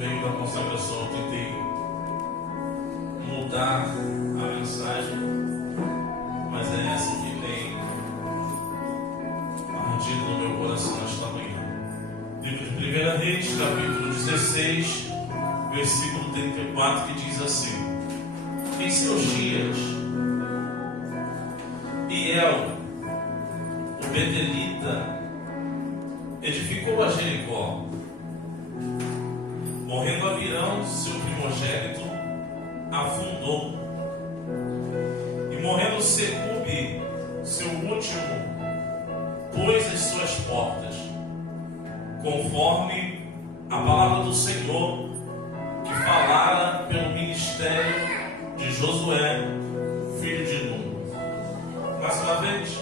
meio da consagração eu tentei mudar a mensagem, mas é essa que tem arrandido no meu coração nesta manhã. Livro de 1 Reis, capítulo 16, versículo 34, que diz assim: em seus dias, Hiel, o betelita, edificou a Jericó. Morrendo Abirão, seu primogênito, afundou. E morrendo Secube, seu último, pôs as suas portas, conforme a palavra do Senhor, que falara pelo ministério de Josué, filho de Nun. Mais uma vez,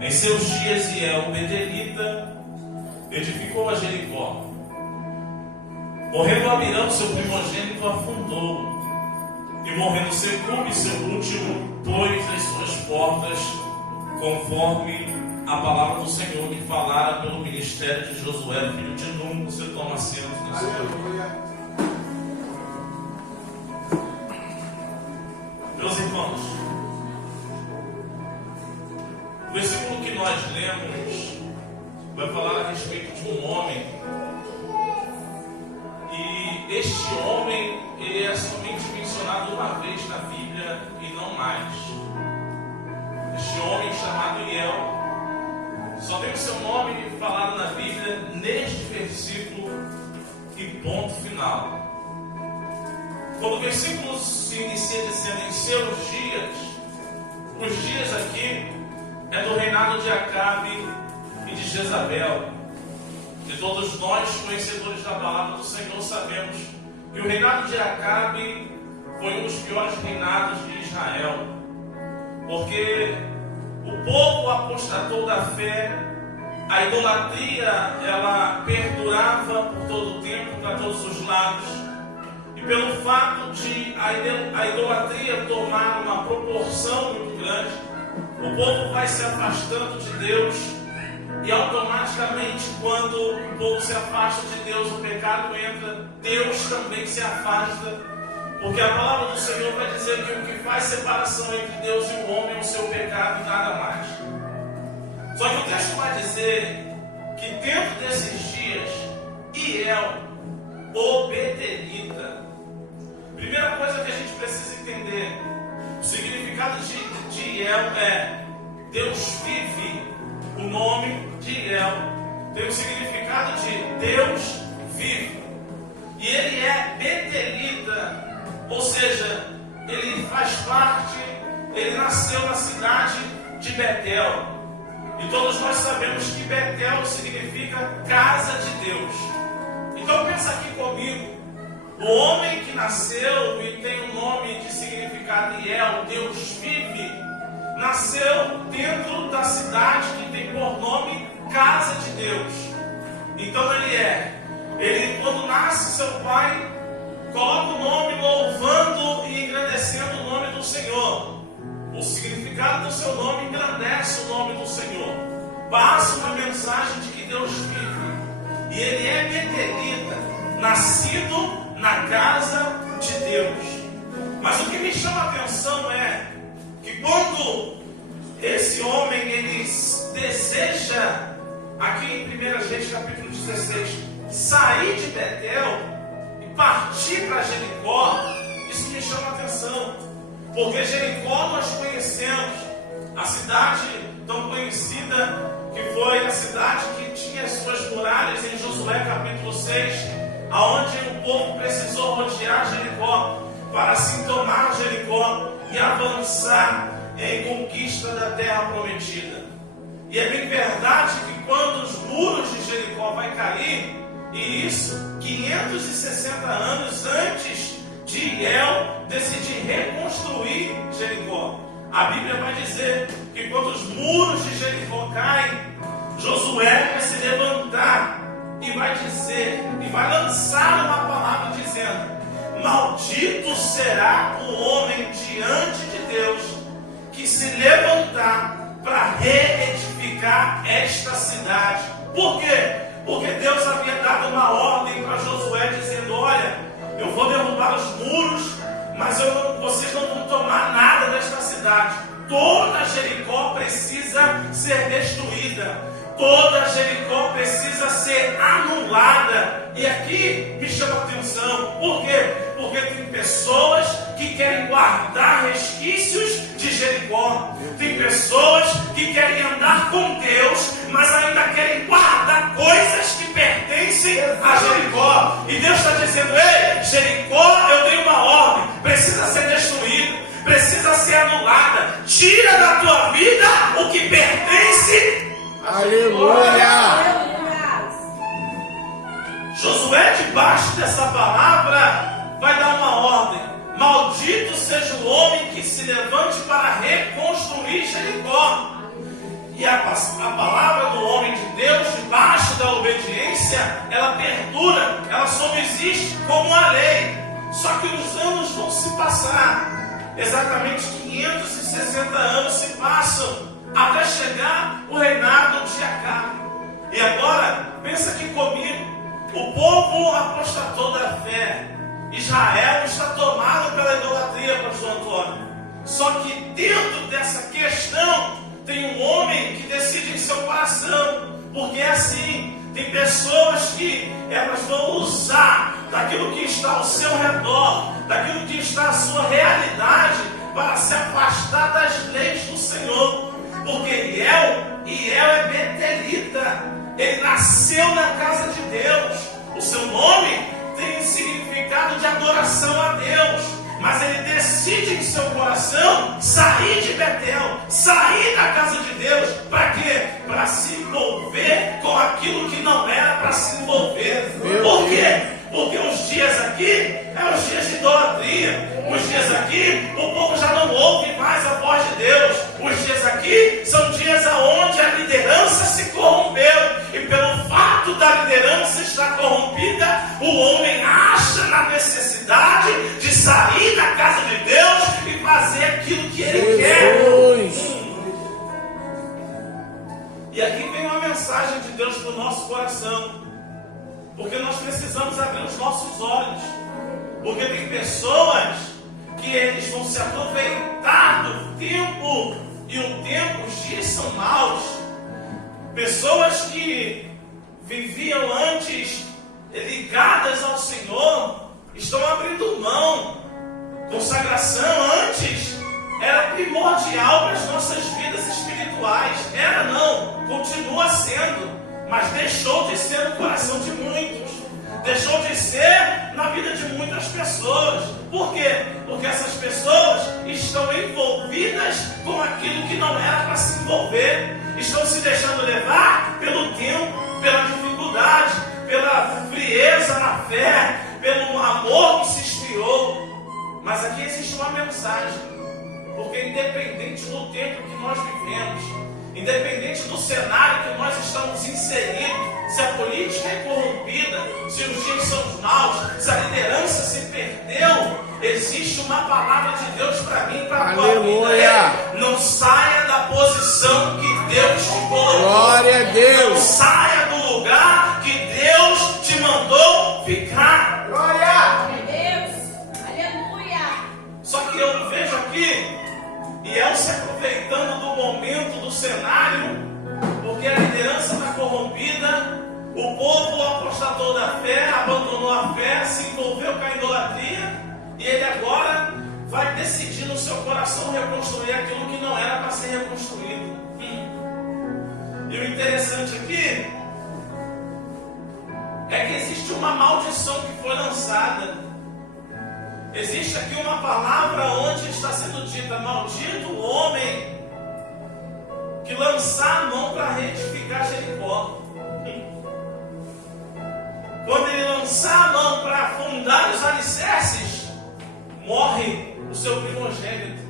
em seus dias Hiel, o betelita, edificou a Jericó. Morrendo Abirão, seu primogênito, afundou. E morrendo Secube, seu último, pôs as suas portas, conforme a palavra do Senhor que falara pelo ministério de Josué, filho de Nun. Você toma assento nesse momento. Meus irmãos, o versículo que nós lemos vai falar a respeito de um homem. E este homem, ele é somente mencionado uma vez na Bíblia e não mais. Este homem chamado Hiel só tem o seu nome falado na Bíblia neste versículo e ponto final. Quando o versículo se inicia dizendo em seus dias, os dias aqui é do reinado de Acabe e de Jezabel. E todos nós, conhecedores da palavra do Senhor, sabemos que o reinado de Acabe foi um dos piores reinados de Israel, porque o povo apostatou da fé, a idolatria ela perdurava por todo o tempo, para todos os lados, e pelo fato de a idolatria tomar uma proporção muito grande, o povo vai se afastando de Deus. E automaticamente, quando o povo se afasta de Deus, o pecado entra, Deus também se afasta, porque a palavra do Senhor vai dizer que o que faz separação entre Deus e o homem é o seu pecado e nada mais. Só que o texto vai dizer que dentro desses dias, Hiel, o betelita, primeira coisa que a gente precisa entender, o significado de Hiel é Deus vive. O nome de Hiel tem o significado de Deus vive. E ele é betelita, ou seja, ele faz parte, ele nasceu na cidade de Betel. E todos nós sabemos que Betel significa casa de Deus. Então pensa aqui comigo, o homem que nasceu e tem um nome de significado Hiel, Deus vive, nasceu dentro da cidade que tem por nome Casa de Deus. Então ele quando nasce, seu pai coloca o nome louvando e engrandecendo o nome do Senhor. O significado do seu nome engrandece o nome do Senhor, passa uma mensagem de que Deus vive. E ele é betelita, nascido na casa de Deus. Mas o que me chama a atenção é que quando esse homem ele deseja, aqui em 1 Reis capítulo 16, sair de Betel e partir para Jericó, isso me chama a atenção, porque Jericó nós conhecemos, a cidade tão conhecida que foi a cidade que tinha as suas muralhas em Josué capítulo 6, aonde o povo precisou rodear Jericó para assim tomar Jericó e avançar em conquista da terra prometida. E é bem verdade que quando os muros de Jericó vai cair, e isso 560 anos antes de Hiel decidir reconstruir Jericó, a Bíblia vai dizer que quando os muros de Jericó caem, Josué vai se levantar e vai dizer, e vai lançar uma palavra dizendo: maldito será o homem diante de Deus que se levantar para reedificar esta cidade. Por quê? Porque Deus havia dado uma ordem para Josué dizendo: olha, vou derrubar os muros, mas vocês não vão tomar nada desta cidade. Toda Jericó precisa ser destruída. Toda Jericó precisa ser anulada. E aqui me chama a atenção. Por quê? Porque tem pessoas que querem guardar resquícios de Jericó. Tem pessoas que querem andar com Deus, mas ainda querem guardar coisas que pertencem a Jericó. E Deus está dizendo: ei, Jericó, eu dei uma ordem, precisa ser destruída, precisa ser anulada. Tira da tua vida o que pertence. Aleluia! Josué, debaixo dessa palavra, vai dar uma ordem: maldito seja o homem que se levante para reconstruir Jericó. E a palavra do homem de Deus, debaixo da obediência, ela perdura, ela subsiste como a lei. Só que os anos vão se passar, exatamente 560 anos se passam, até chegar o reinado de Acabe. E agora, pensa aqui comigo, o povo apostatou da fé. Israel está tomado pela idolatria, pastor Antônio. Só que dentro dessa questão, tem um homem que decide em seu coração. Porque é assim, tem pessoas que elas vão usar daquilo que está ao seu redor, daquilo que está à sua realidade, para se afastar das leis do Senhor. Porque Iel é betelita, ele nasceu na casa de Deus. O seu nome tem significado de adoração a Deus, mas ele decide em seu coração sair de Betel, sair da casa de Deus. Para quê? Para se envolver com aquilo que não era para se envolver. Por quê? Porque os dias aqui os dias de idolatria. Os dias aqui o povo já não ouve mais a voz de Deus. Os dias aqui são dias onde a liderança se corrompeu, e pelo fato da liderança estar corrompida, o homem acha na necessidade de sair da casa de Deus e fazer aquilo que ele quer. E aqui vem uma mensagem de Deus para o nosso coração, porque nós precisamos abrir os nossos olhos. Porque tem pessoas que eles vão se aproveitar do tempo, e o tempo, os dias são maus. Pessoas que viviam antes ligadas ao Senhor estão abrindo mão. Consagração antes era primordial para as nossas vidas espirituais. Era não, continua sendo, mas deixou de ser no coração de muitos. Deixou de ser na vida de muitas pessoas. Por quê? Porque essas pessoas estão envolvidas com aquilo que não era para se envolver. Estão se deixando levar pelo tempo, pela dificuldade, pela frieza na fé, pelo amor que se esfriou. Mas aqui existe uma mensagem. Porque independente do tempo que nós vivemos, independente do cenário que nós estamos inseridos, se a política é corrompida, se os dias são maus, se a liderança se perdeu, existe uma palavra de Deus para mim, para a tua vida. Não saia da posição que Deus te colocou. Glória a Deus. Não saia do lugar que Deus te mandou ficar. Glória a Deus. Aleluia. Só que eu vejo aqui Iel se aproveitando do momento, do cenário, porque a liderança está corrompida, o povo apostatou da fé, abandonou a fé, se envolveu com a idolatria, e ele agora vai decidir no seu coração reconstruir aquilo que não era para ser reconstruído. E o interessante aqui é que existe uma maldição que foi lançada. Existe aqui uma palavra onde está sendo dita: maldito o homem que lançar a mão para reedificar Jericó. Quando ele lançar a mão para afundar os alicerces, morre o seu primogênito.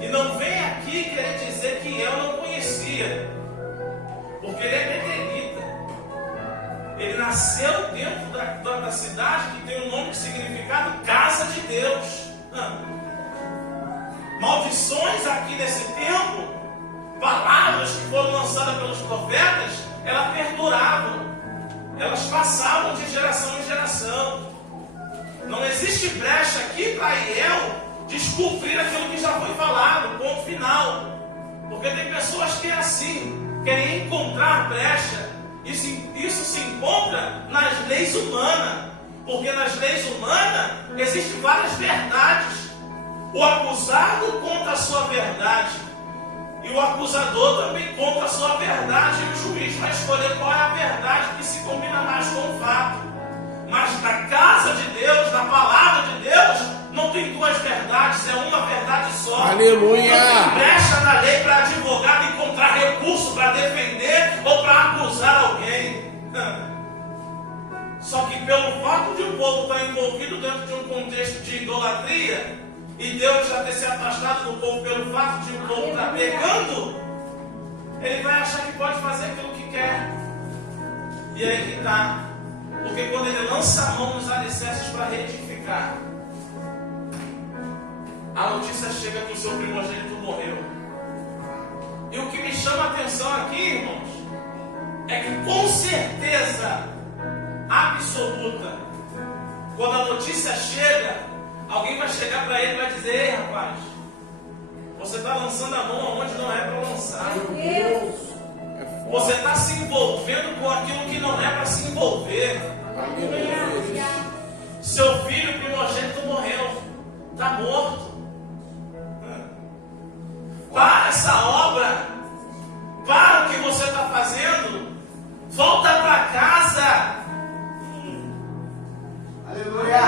E não vem aqui querer dizer que eu não conhecia, porque ele é betelita. Ele nasceu dentro da cidade que tem o nome de significado Casa de Deus. Maldições aqui nesse tempo, palavras que foram lançadas pelos profetas, elas perduravam, elas passavam de geração em geração. Não existe brecha aqui para Iel descobrir aquilo que já foi falado, ponto final. Porque tem pessoas que é assim, querem encontrar brecha. Isso se encontra nas leis humanas. Porque nas leis humanas existem várias verdades. O acusado conta a sua verdade. E o acusador também conta a sua verdade. E o juiz vai escolher qual é a verdade que se combina mais com o fato. Mas na casa de Deus, na palavra de Deus, não tem duas verdades, é uma verdade só. Aleluia! Não tem brecha na lei para advogado encontrar recurso para defender ou para acusar alguém. Só que pelo fato de o povo estar envolvido dentro de um contexto de idolatria, e Deus já ter se afastado do povo pelo fato de o povo estar pecando, ele vai achar que pode fazer aquilo que quer. E aí que está. Porque quando ele lança a mão nos alicerces para reedificar, a notícia chega que o seu primogênito morreu. E o que me chama a atenção aqui, irmãos, é que com certeza absoluta, quando a notícia chega, alguém vai chegar para ele e vai dizer: ei, rapaz, você está lançando a mão aonde não é para lançar. Você está se envolvendo com aquilo que não é para se envolver. Seu filho primogênito morreu, está morto. Para essa obra, para o que você está fazendo, volta para casa. Aleluia!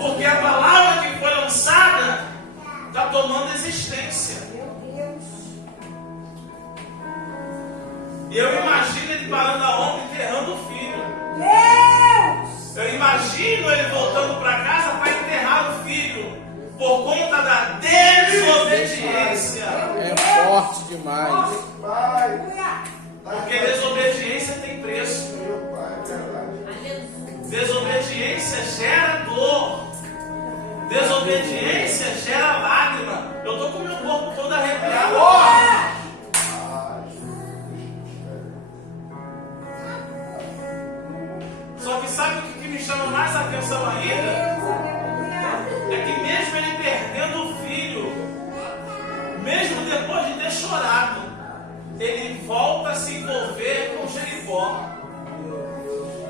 Porque a palavra que foi lançada está tomando existência. E eu imagino ele parando a onda e enterrando o filho. Eu imagino ele voltando para casa para enterrar o filho, por conta da desobediência. É forte demais. Porque desobediência tem preço. Desobediência gera dor. Desobediência gera lágrima. Eu estou com o meu corpo todo arrepiado. Só que sabe o que me chama mais a atenção ainda? É que mesmo ele perdendo o filho, mesmo depois de ter chorado, ele volta a se envolver com Jericó.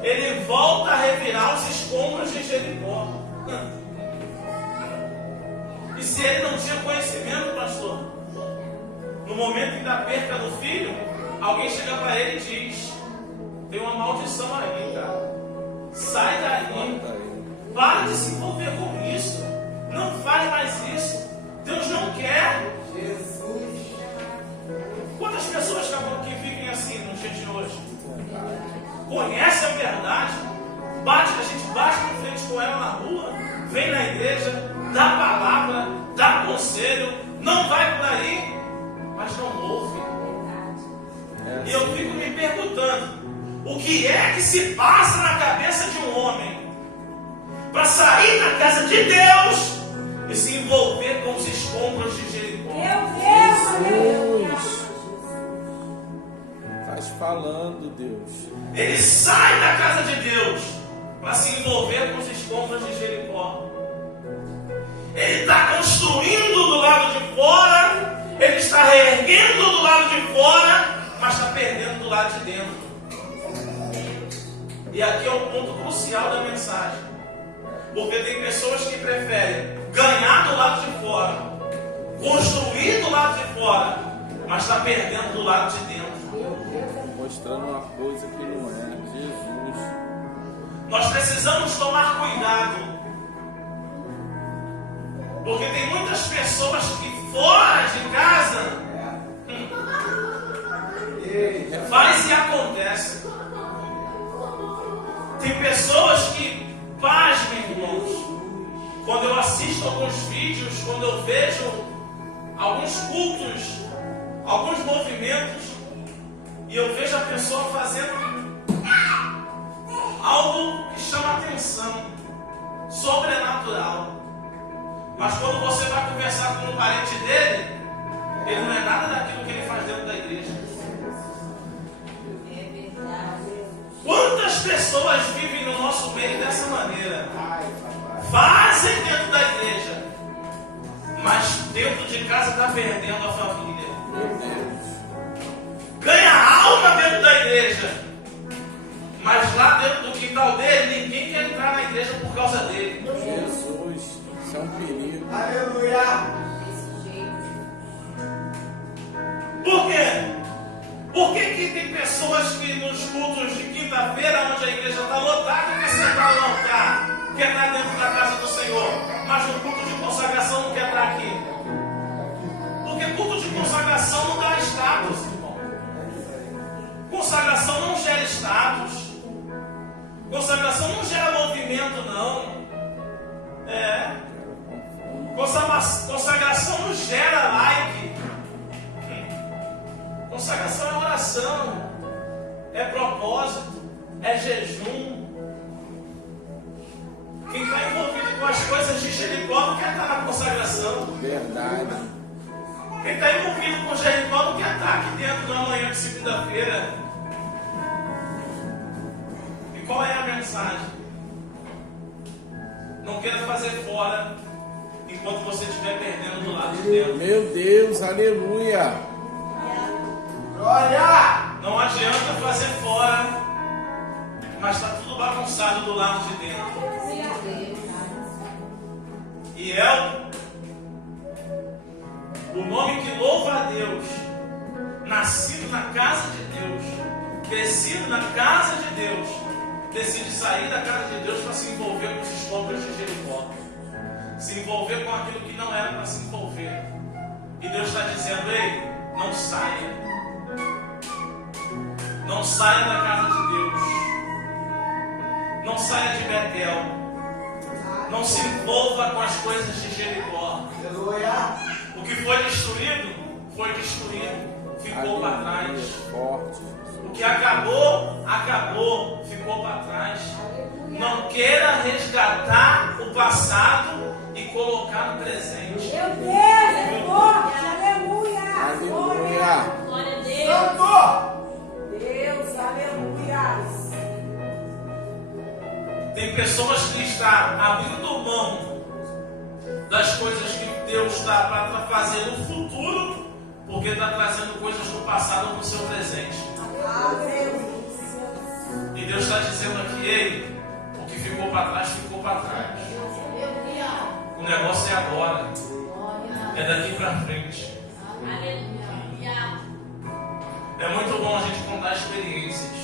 Ele volta a revirar os escombros de Jericó. E se ele não tinha conhecimento, pastor, no momento da perda do filho, alguém chega para ele e diz: tem uma maldição aí, cara. Sai daí. Para de se envolver com isso. Não faz mais isso. Deus não quer. Jesus. Quantas pessoas que vivem assim no dia de hoje? Conhece a verdade, a gente bate de frente com ela na rua, vem na igreja, dá palavra, dá conselho, não vai por aí, mas não ouve. E eu fico me perguntando: o que é que se passa na cabeça de um homem para sair da casa de Deus e se envolver com os escombros de Jericó? Jesus. Estás falando, Deus. Ele sai da casa de Deus para se envolver com os escombros de Jericó. Ele está construindo do lado de fora, ele está reerguendo do lado de fora, mas está perdendo do lado de dentro. E aqui é o ponto crucial da mensagem. Porque tem pessoas que preferem ganhar do lado de fora, construir do lado de fora, mas está perdendo do lado de dentro. Mostrando uma coisa que não é. Jesus. Nós precisamos tomar cuidado. Porque tem muitas pessoas que fora de casa faz e acontece. Tem pessoas que, pasmem, irmãos, quando eu assisto alguns vídeos, quando eu vejo alguns cultos, alguns movimentos, e eu vejo a pessoa fazendo algo que chama atenção, sobrenatural. Mas quando você vai conversar com um parente dele, ele não é nada daquilo que ele faz dentro da igreja. Quantas pessoas vivem no nosso meio dessa maneira. Fazem dentro da igreja, mas dentro de casa está perdendo a família. Meu Deus. Ganha alma dentro da igreja, mas lá dentro do quintal dele, ninguém quer entrar na igreja por causa dele. Jesus, isso é um perigo. Aleluia. Por quê? Por que tem pessoas que nos cultos de quinta-feira, onde a igreja está lotada, quer sentar no altar, quer estar dentro da casa do Senhor, mas no culto de consagração não quer estar aqui? Porque culto de consagração não dá status, irmão. Consagração não gera status. Consagração não gera movimento, não. Consagração não gera like. Consagração é oração, é propósito, é jejum. Quem está envolvido com as coisas de Jericó não quer estar na consagração. Verdade. Quem está envolvido com Jericó não quer estar aqui dentro da manhã de segunda-feira. E qual é a mensagem? Não queira fazer fora enquanto você estiver perdendo do lado de dentro. Meu Deus, aleluia. Glória. Não adianta fazer fora, mas está tudo bagunçado do lado de dentro. E o nome que louva a Deus, nascido na casa de Deus, crescido na casa de Deus, decide sair da casa de Deus para se envolver com os escombros de Jericó, se envolver com aquilo que não era para se envolver. E Deus está dizendo: ei, não saia. Não saia da casa de Deus. Não saia de Betel. Não se envolva com as coisas de Jericó. Aleluia. O que foi destruído, ficou para trás. Forte. O que acabou, ficou para trás. Não queira resgatar o passado e colocar no presente. Meu Deus, é forte, aleluia. Aleluia. Glória a Deus. Santo. Deus, aleluia. Tem pessoas que estão abrindo mão das coisas que Deus está para fazer no futuro, porque está trazendo coisas do passado no seu presente. E Deus está dizendo aqui: ei, o que ficou para trás, ficou para trás. O negócio é agora. É daqui para frente. É muito bom a gente contar experiências.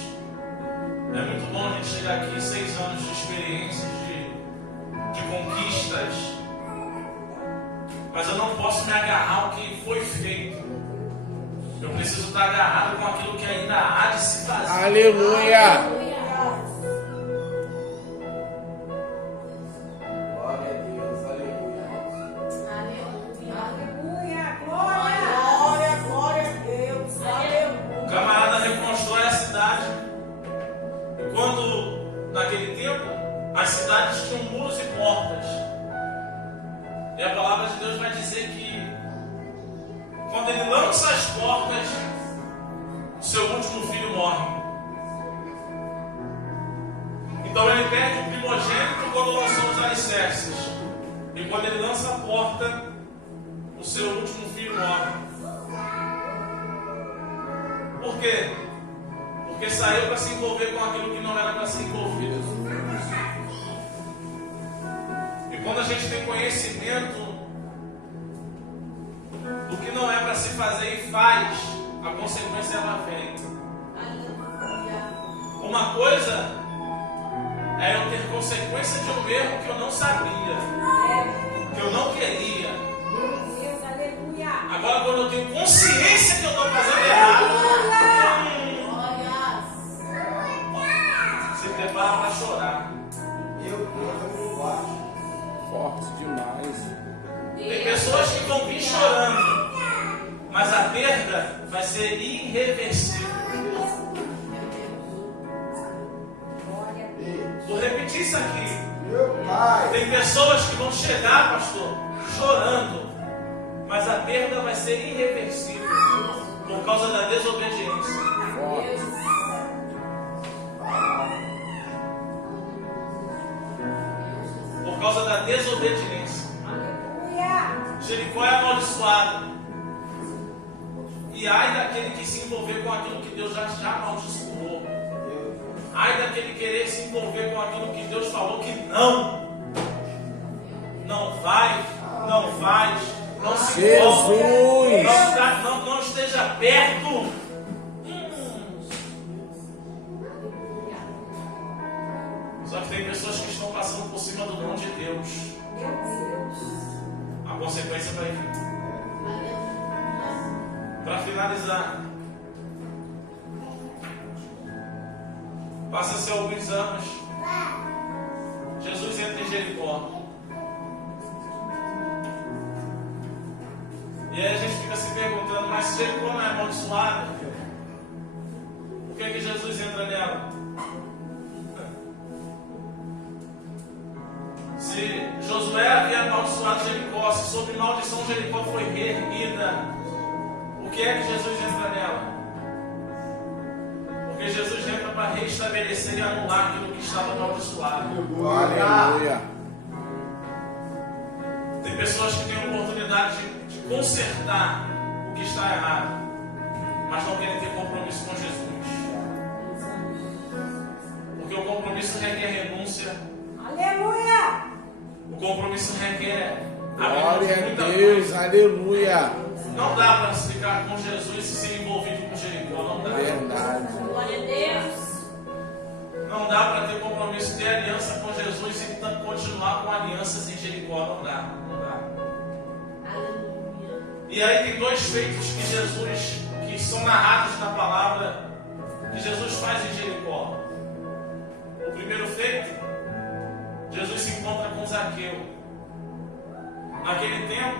É muito bom a gente chegar aqui 6 anos de experiências, de conquistas. Mas eu não posso me agarrar ao que foi feito. Eu preciso estar agarrado com aquilo que ainda há de se fazer. Aleluia. Glória a Deus. Aleluia. Glória a Deus. Aleluia. O camarada reconstrói a cidade. E quando, naquele tempo, as cidades tinham muros e portas. E a palavra de Deus vai dizer que quando ele lança as portas, o seu último filho morre. Então ele perde o primogênito quando lançou os alicerces. E quando ele lança a porta, o seu último filho morre. Por quê? Porque saiu para se envolver com aquilo que não era para se envolver. E quando a gente tem conhecimento do que não é para se fazer e faz, a consequência ela vem. Uma coisa é eu ter consequência de um erro que eu não sabia, que eu não queria. Deus, aleluia. Agora, quando eu tenho consciência que eu estou fazendo errado, se prepara para chorar. Meu Deus, é forte. Forte demais. Tem pessoas que vão vir chorando, mas a perda vai ser irreversível. Vou repetir isso aqui. Meu Pai. Tem pessoas que vão chegar, pastor, chorando, mas a perda vai ser irreversível por causa da desobediência. Forte. causa da desobediência. Aleluia. Jericó é amaldiçoado. E ai daquele que se envolver com aquilo que Deus já amaldiçoou. Ai daquele querer se envolver com aquilo que Deus falou que não. Não vai, não faz, não se envolve, não esteja perto. Só que tem pessoas que estão passando por cima do nome de Deus. A consequência vai vir. Para finalizar, passa-se alguns anos, Jesus entra em Jericó. E aí a gente fica se perguntando, mas se Jericó não é amaldiçoada, por que Jesus entra nela? Se Josué havia amaldiçoado Jericó, se sob maldição Jericó foi reerguida, por que é que Jesus entra nela? Porque Jesus entra para restabelecer e anular aquilo que estava amaldiçoado. Aleluia. Tem pessoas que têm a oportunidade de consertar o que está errado, mas não querem ter compromisso com Jesus. Porque o compromisso requer renúncia. Aleluia. O compromisso requer Glória a muita Deus, coisa. aleluia. Não dá para ficar com Jesus e ser envolvido com Jericó, não dá. Verdade. Glória a Deus. Não dá para ter compromisso, ter aliança com Jesus e continuar com alianças em Jericó, não dá, não dá. Aleluia. E aí tem dois feitos que Jesus, que são narrados na palavra, que Jesus faz em Jericó. O primeiro feito, Jesus se encontra com Zaqueu. Naquele tempo,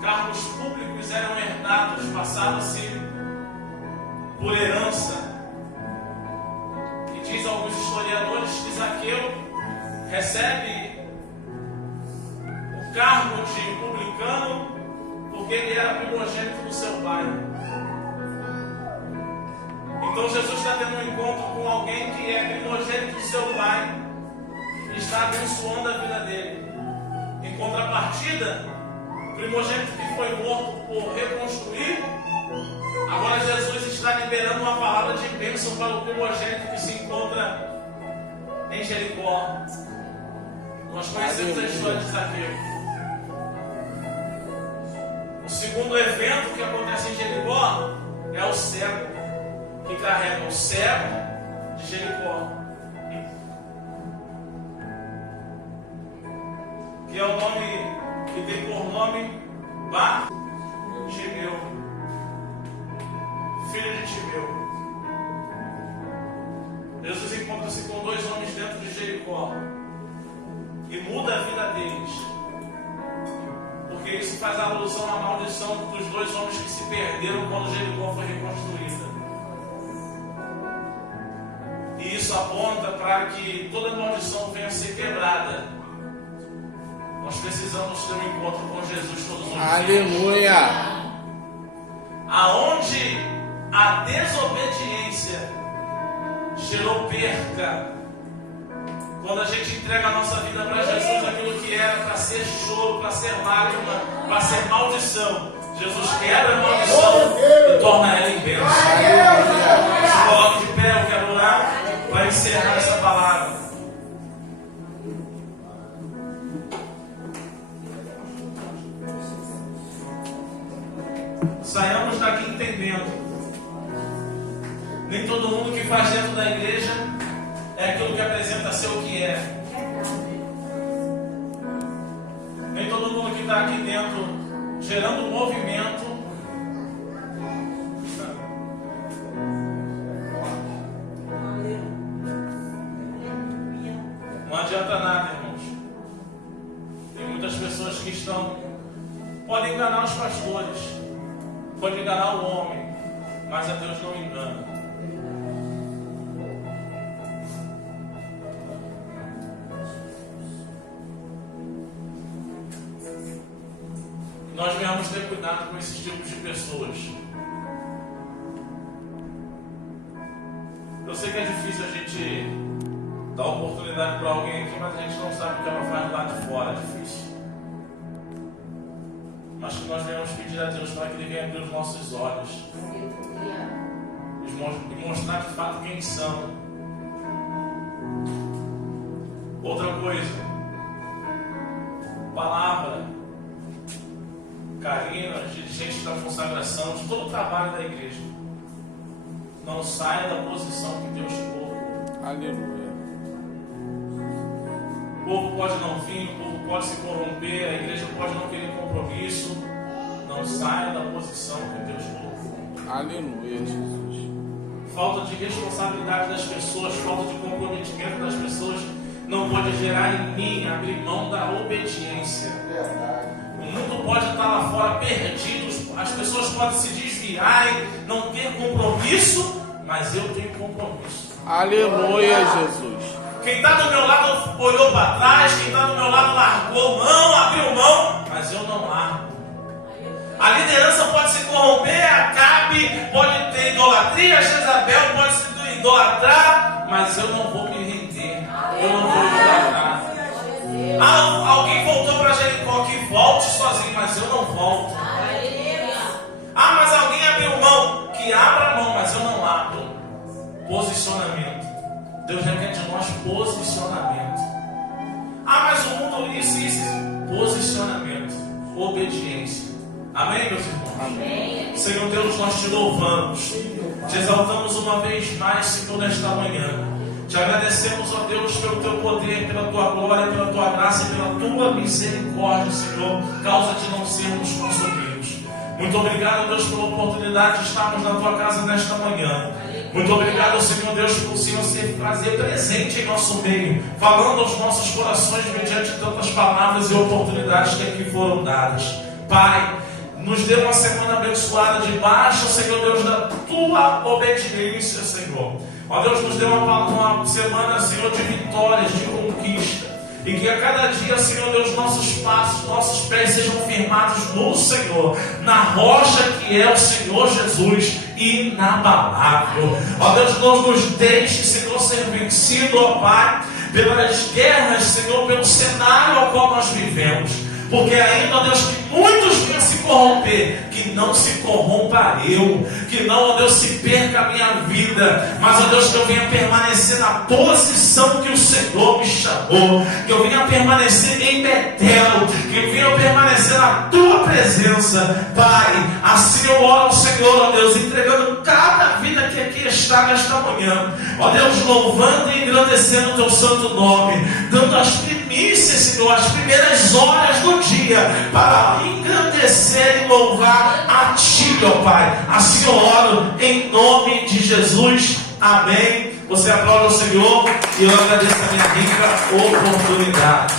cargos públicos eram herdados, passava-se por herança. E diz alguns historiadores que Zaqueu recebe o cargo de publicano porque ele era primogênito do seu pai. Então Jesus está tendo um encontro com alguém que é primogênito do seu pai e está abençoando a vida dele. Em contrapartida, o primogênito que foi morto por reconstruir, agora Jesus está liberando uma palavra de bênção para o primogênito que se encontra em Jericó. Nós conhecemos a história de Zaqueu. O segundo evento que acontece em Jericó é o cego, que carrega o cego de Jericó, que é o nome que tem por nome Timeu, filho de Timeu. Jesus encontra-se com dois homens dentro de Jericó e muda a vida deles, porque isso faz alusão à maldição dos dois homens que se perderam quando Jericó foi reconstruída. E isso aponta para que toda maldição venha a ser quebrada. Nós precisamos ter um encontro com Jesus todos os dias. Aleluia. Aonde a desobediência gerou perca, quando a gente entrega a nossa vida para Jesus, aquilo que era para ser choro, para ser lágrima, para ser maldição, Jesus quebra a maldição e torna ela em bênção. Se coloque de pé, eu quero orar para encerrar essa palavra. Saiamos daqui entendendo. Nem todo mundo que faz dentro da igreja é aquilo que apresenta ser o que é. Nem todo mundo que está aqui dentro gerando movimento não adianta nada, irmãos. Tem muitas pessoas que podem enganar os pastores, pode enganar o homem, mas a Deus não engana. Nós venhamos ter cuidado com esses tipos de pessoas. Eu sei que é difícil a gente Dá oportunidade para alguém aqui, mas a gente não sabe o que ela faz lá de fora. É difícil. Mas que nós venhamos pedir a Deus para que Ele venha abrir os nossos olhos e mostrar de fato quem são. Outra coisa, palavra, Karina, dirigente da consagração, de todo o trabalho da igreja. Não saia da posição que Deus te colocou. Aleluia. O povo pode não vir, o povo pode se corromper, a igreja pode não querer compromisso. Não saia da posição que Deus colocou. Aleluia, Jesus. Falta de responsabilidade das pessoas, falta de comprometimento das pessoas não pode gerar em mim abrir mão da obediência. Verdade. O mundo pode estar lá fora perdido, as pessoas podem se desviarem, não ter compromisso, mas eu tenho compromisso. Aleluia, Jesus. Quem está do meu lado olhou para trás, quem está do meu lado largou mão, abriu mão, mas eu não largo. A liderança pode se corromper, Acabe pode ter idolatria, Jezabel pode se idolatrar, mas eu não vou me render, eu não vou idolatrar. Alguém voltou para Jericó, que volte sozinho, mas eu não volto. Mas alguém abriu mão, que abra mão, mas eu não abro. Posicionamento. Deus requer de nós posicionamento. Mas o mundo isso. Posicionamento. Obediência. Amém, meus irmãos? Amém. Senhor Deus, nós te louvamos. Te exaltamos uma vez mais, Senhor, nesta manhã. Te agradecemos, ó Deus, pelo teu poder, pela tua glória, pela tua graça e pela tua misericórdia, Senhor, causa de não sermos consumidos. Muito obrigado, Deus, pela oportunidade de estarmos na tua casa nesta manhã. Muito obrigado, Senhor Deus, por o Senhor se fazer presente em nosso meio, falando aos nossos corações mediante tantas palavras e oportunidades que aqui foram dadas. Pai, nos dê uma semana abençoada debaixo, Senhor Deus, da tua obediência, Senhor. Ó Deus, nos dê uma semana, Senhor, de vitórias, de conquista. E que a cada dia, Senhor Deus, nossos passos, nossos pés sejam firmados no Senhor, na rocha que é o Senhor Jesus, inabalável. Ó Deus, não nos deixe, Senhor, ser vencido, ó Pai, pelas guerras, Senhor, pelo cenário ao qual nós vivemos. Porque ainda, ó Deus, que muitos venham se corromper, que não se corrompa eu, que não, ó Deus, se perca a minha vida, mas, ó Deus, que eu venha permanecer na posição que o Senhor me chamou, que eu venha permanecer em Betel, que eu venha permanecer na tua presença, Pai. Assim eu oro ao Senhor, ó Deus, entregando cada vida que aqui está nesta manhã, ó Deus, louvando e engrandecendo o teu santo nome, dando as primícias, Senhor, as primeiras horas do dia, para engrandecer e louvar a Ti, ó Pai. Assim eu oro em nome de Jesus. Amém. Você aplaude o Senhor e eu agradeço a minha rica oportunidade.